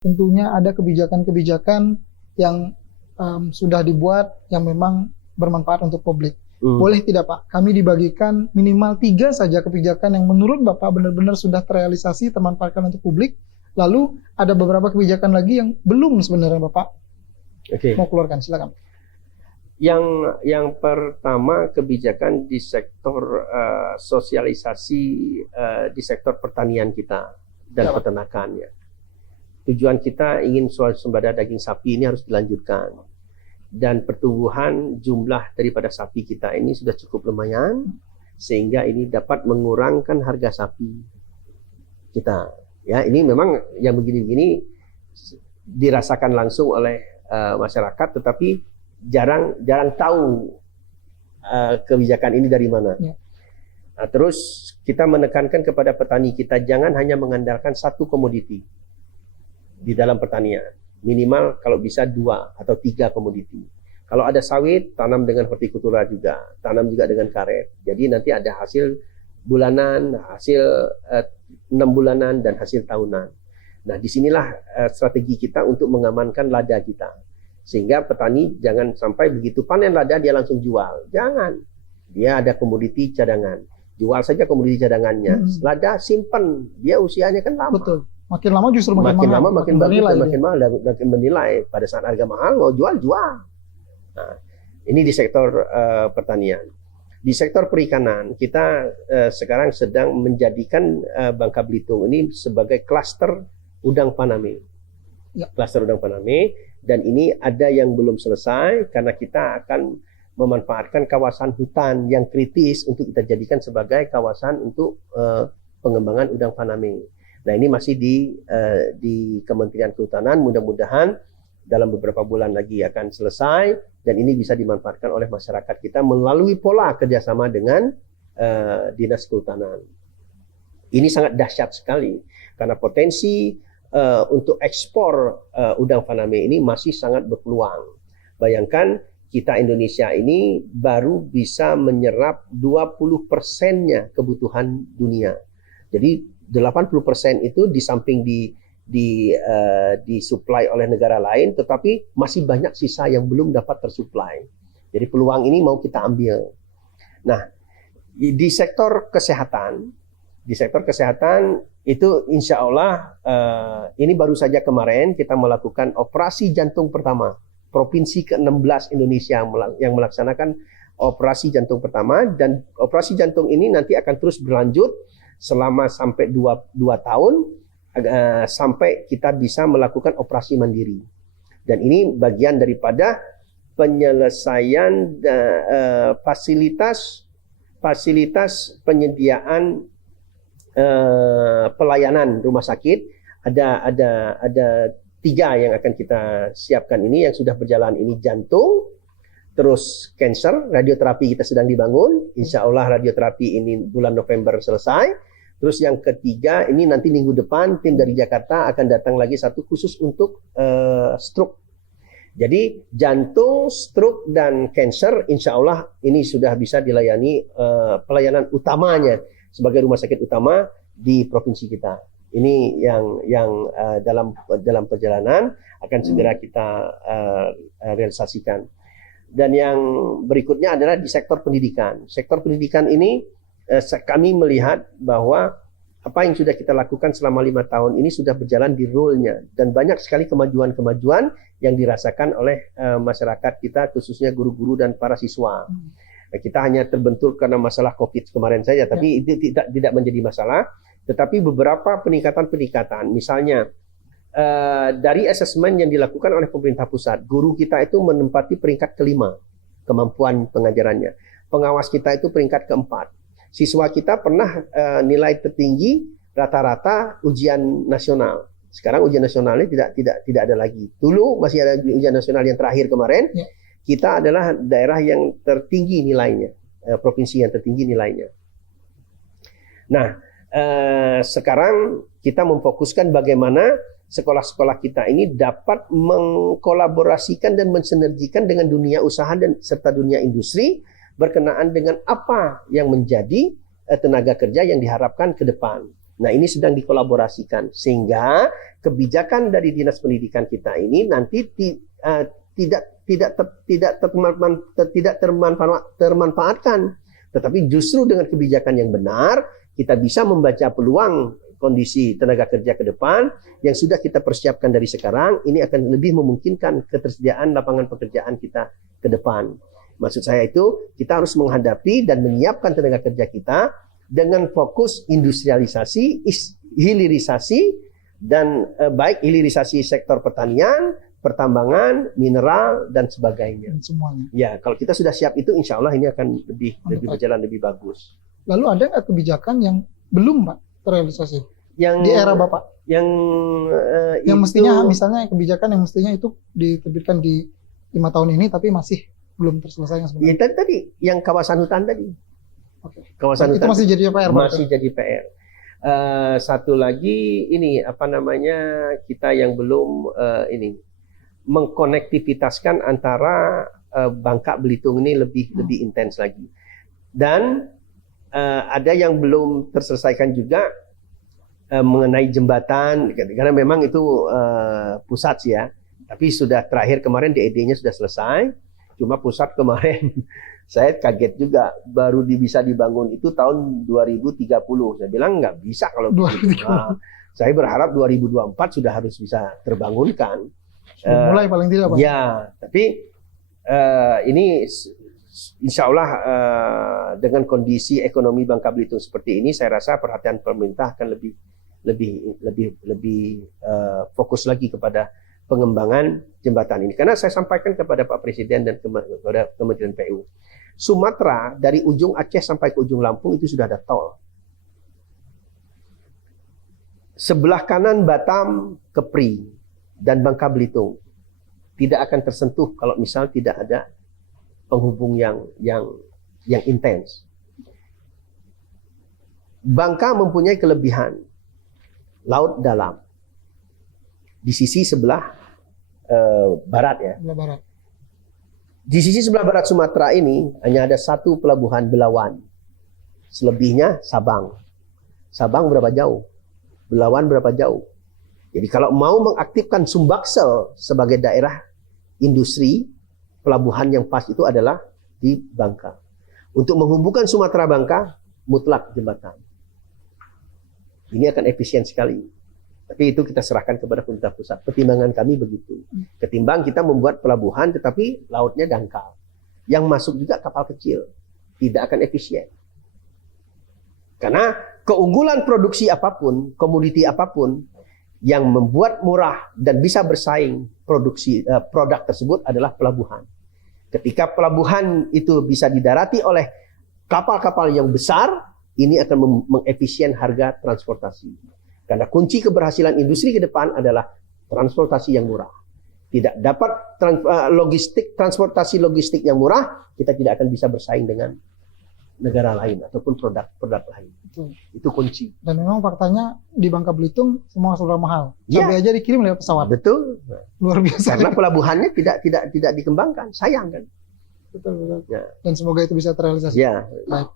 tentunya ada kebijakan-kebijakan yang sudah dibuat yang memang bermanfaat untuk publik. Boleh tidak Pak, kami dibagikan minimal 3 saja kebijakan yang menurut Bapak benar-benar sudah terrealisasi, termanfaatkan untuk publik. Lalu ada beberapa kebijakan lagi yang belum sebenarnya Bapak mau keluarkan, silakan. Yang pertama, kebijakan di sektor sosialisasi di sektor pertanian kita dan peternakannya. Tujuan kita ingin swasembada daging sapi ini harus dilanjutkan, dan pertumbuhan jumlah daripada sapi kita ini sudah cukup lumayan sehingga ini dapat mengurangkan harga sapi kita. Ya, ini memang yang begini-begini dirasakan langsung oleh masyarakat, tetapi jarang tahu kebijakan ini dari mana. Nah, terus kita menekankan kepada petani kita jangan hanya mengandalkan satu komoditi di dalam pertanian. Minimal kalau bisa 2 atau 3 komoditi. Kalau ada sawit, tanam dengan hortikultura juga, tanam juga dengan karet. Jadi nanti ada hasil bulanan, hasil 6 bulanan, dan hasil tahunan. Nah, disinilah strategi kita untuk mengamankan lada kita. Sehingga petani jangan sampai begitu panen lada dia langsung jual. Jangan. Dia ada komoditi cadangan. Jual saja komoditi cadangannya. Lada simpan, dia usianya kan lama. Betul. Makin lama justru makin mahal. Lama makin bagus dan makin mahal, makin menilai. Pada saat harga mahal mau jual. Nah, ini di sektor pertanian. Di sektor perikanan kita sekarang sedang menjadikan Bangka Belitung ini sebagai klaster udang faname. Klaster udang faname, dan ini ada yang belum selesai karena kita akan memanfaatkan kawasan hutan yang kritis untuk kita jadikan sebagai kawasan untuk pengembangan udang faname. Nah, ini masih di Kementerian Kehutanan, mudah-mudahan dalam beberapa bulan lagi akan selesai, dan ini bisa dimanfaatkan oleh masyarakat kita melalui pola kerjasama dengan Dinas Kehutanan. Ini sangat dahsyat sekali, karena potensi untuk ekspor udang faname ini masih sangat berpeluang. Bayangkan, kita Indonesia ini baru bisa menyerap 20%-nya kebutuhan dunia. Jadi 80% itu di samping disuplai oleh negara lain, tetapi masih banyak sisa yang belum dapat tersuplai. Jadi peluang ini mau kita ambil. Nah, di sektor kesehatan itu insya Allah ini baru saja kemarin kita melakukan operasi jantung pertama. Provinsi ke-16 Indonesia yang melaksanakan operasi jantung pertama, dan operasi jantung ini nanti akan terus berlanjut selama sampai 2 tahun sampai kita bisa melakukan operasi mandiri. Dan ini bagian daripada penyelesaian fasilitas penyediaan pelayanan rumah sakit. Ada 3 yang akan kita siapkan ini yang sudah berjalan ini: jantung, terus cancer, radioterapi kita sedang dibangun. Insya Allah radioterapi ini bulan November selesai. Terus yang ketiga ini nanti minggu depan tim dari Jakarta akan datang lagi satu khusus untuk stroke. Jadi jantung, stroke, dan cancer insya Allah ini sudah bisa dilayani pelayanan utamanya sebagai rumah sakit utama di provinsi kita. Ini yang dalam perjalanan akan segera kita realisasikan. Dan yang berikutnya adalah di sektor pendidikan. Sektor pendidikan ini kami melihat bahwa apa yang sudah kita lakukan selama 5 tahun ini sudah berjalan di rule-nya, dan banyak sekali kemajuan-kemajuan yang dirasakan oleh masyarakat kita, khususnya guru-guru dan para siswa. Nah, kita hanya terbentur karena masalah COVID kemarin saja, tapi itu tidak menjadi masalah. Tetapi beberapa peningkatan, misalnya dari asesmen yang dilakukan oleh pemerintah pusat, guru kita itu menempati peringkat ke-5 kemampuan pengajarannya. Pengawas kita itu peringkat ke-4. Siswa kita pernah nilai tertinggi rata-rata ujian nasional. Sekarang ujian nasionalnya tidak ada lagi. Dulu masih ada ujian nasional yang terakhir kemarin. Kita adalah daerah yang tertinggi nilainya, provinsi yang tertinggi nilainya. Nah, sekarang kita memfokuskan bagaimana sekolah-sekolah kita ini dapat mengkolaborasikan dan mensinergikan dengan dunia usaha dan serta dunia industri berkenaan dengan apa yang menjadi tenaga kerja yang diharapkan ke depan. Nah, ini sedang dikolaborasikan sehingga kebijakan dari Dinas Pendidikan kita ini nanti tidak termanfaatkan, tetapi justru dengan kebijakan yang benar kita bisa membaca peluang kondisi tenaga kerja ke depan yang sudah kita persiapkan dari sekarang. Ini akan lebih memungkinkan ketersediaan lapangan pekerjaan kita ke depan. Maksud saya itu kita harus menghadapi dan menyiapkan tenaga kerja kita dengan fokus industrialisasi, hilirisasi, dan baik hilirisasi sektor pertanian, pertambangan, mineral, dan sebagainya. Dan semuanya. Ya, kalau kita sudah siap itu, insya Allah ini akan lebih berjalan lebih bagus. Lalu ada nggak kebijakan yang belum, Pak, terrealisasi Yang di era Bapak? Yang Mestinya misalnya kebijakan yang mestinya itu diterbitkan di 5 tahun ini tapi masih belum terselesaikan ya, sebenarnya. tadi yang kawasan hutan tadi. Oke. Kawasan Itu hutan masih jadi PR, Pak? masih jadi PR. Satu lagi ini kita yang belum ini mengkonektivitaskan antara Bangka Belitung ini lebih intens lagi. Dan ada yang belum terselesaikan juga mengenai jembatan, karena memang itu pusat sih ya. Tapi sudah terakhir kemarin DED-nya sudah selesai. Cuma pusat kemarin saya kaget juga baru bisa dibangun itu tahun 2030. Saya bilang nggak bisa kalau begitu. Nah, saya berharap 2024 sudah harus bisa terbangunkan. Mulai paling tidak, Pak. Ya, tapi ini insya Allah dengan kondisi ekonomi Bangka Belitung seperti ini, saya rasa perhatian pemerintah akan lebih fokus lagi kepada pengembangan jembatan ini. Karena saya sampaikan kepada Pak Presiden dan kepada Kementerian PU, Sumatera dari ujung Aceh sampai ke ujung Lampung itu sudah ada tol. Sebelah kanan Batam, Kepri, dan Bangka Belitung tidak akan tersentuh kalau misal tidak ada penghubung yang intens. Bangka mempunyai kelebihan laut dalam di sisi sebelah barat ya. Sebelah barat. Di sisi sebelah barat Sumatera ini hanya ada satu pelabuhan Belawan. Selebihnya Sabang. Sabang berapa jauh? Belawan berapa jauh? Jadi kalau mau mengaktifkan Sumbaksel sebagai daerah industri, pelabuhan yang pas itu adalah di Bangka. Untuk menghubungkan Sumatera Bangka, mutlak jembatan. Ini akan efisien sekali. Tapi itu kita serahkan kepada pemerintah pusat. Pertimbangan kami begitu. Ketimbang kita membuat pelabuhan tetapi lautnya dangkal. Yang masuk juga kapal kecil. Tidak akan efisien. Karena keunggulan produksi apapun, komoditi apapun, yang membuat murah dan bisa bersaing produk tersebut adalah pelabuhan. Ketika pelabuhan itu bisa didarati oleh kapal-kapal yang besar, ini akan mengefisien harga transportasi. Karena kunci keberhasilan industri ke depan adalah transportasi yang murah. Tidak dapat transportasi logistik yang murah, kita tidak akan bisa bersaing dengan negara lain ataupun produk lain. Itu kunci. Dan memang faktanya di Bangka Belitung semua serba mahal. Ya. Cabai aja dikirim lewat pesawat. Betul. Luar biasa. Karena pelabuhannya tidak dikembangkan. Sayang kan? Betul. Ya. Dan semoga itu bisa terrealisasi. Ya. Baik.